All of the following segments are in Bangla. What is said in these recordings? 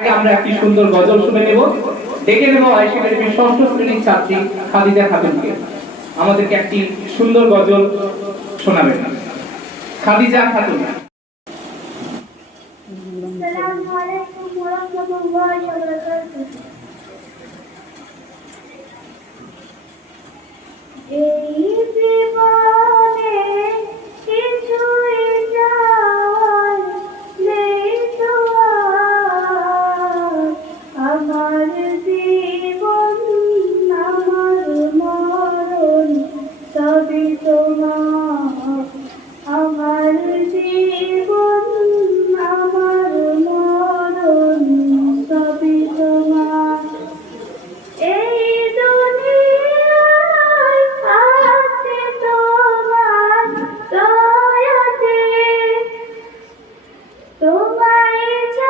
আগে আমরা একটি সুন্দর গজল শুনে নেব? দেখে নেব আইসিমের ষষ্ঠ শ্রেণির ছাত্রী খাদিজা খাতুনকে। আমাদেরকে একটি সুন্দর গজল শোনাবেন। খাদিজা খাতুন। আসসালামু আলাইকুম ওয়া রাহমাতুল্লাহি ওয়া বারাকাতুহু। Bye,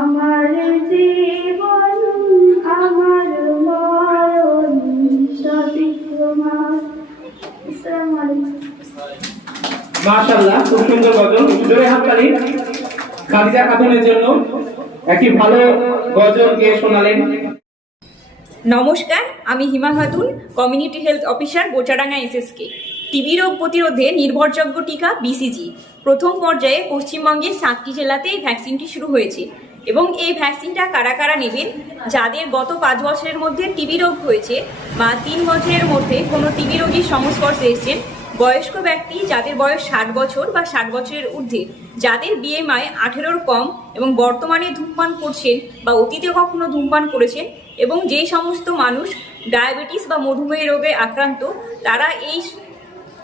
আমার জীবন আমার মরণ সবই তোমার। আসসালামু আলাইকুম। মাশাআল্লাহ খুব সুন্দর গজল। জোরে হাততালি খাদিজা খাতুনের জন্য একটি ভালো গজল গেয়ে শোনালেন? নমস্কার আমি Hima Khatun community health officer Bochadanga SSK TB রোগ প্রতিরোধে নির্ভরযোগ্য টিকা বিসিজি প্রথম পর্যায়ে পশ্চিমবঙ্গের সাতটি জেলাতে এই ভ্যাকসিনটি শুরু হয়েছে। এবং এই ভ্যাকসিনটা কারা কারা নেবেন? যাদের গত পাঁচ বছরের মধ্যে টিবি রোগ হয়েছে বা তিন বছরের মধ্যে কোনো টিবি রোগীর সংস্পর্শে এসেছেন, বয়স্ক ব্যক্তি যাদের বয়স ষাট বছর বা ষাট বছরের ঊর্ধ্বে, যাদের বিএমআই আঠেরোর কম এবং বর্তমানে ধূমপান করছেন বা অতীতে কখনো ধূমপান করেছেন এবং যে সমস্ত মানুষ ডায়াবেটিস বা মধুমেহ রোগে আক্রান্ত, তারা এই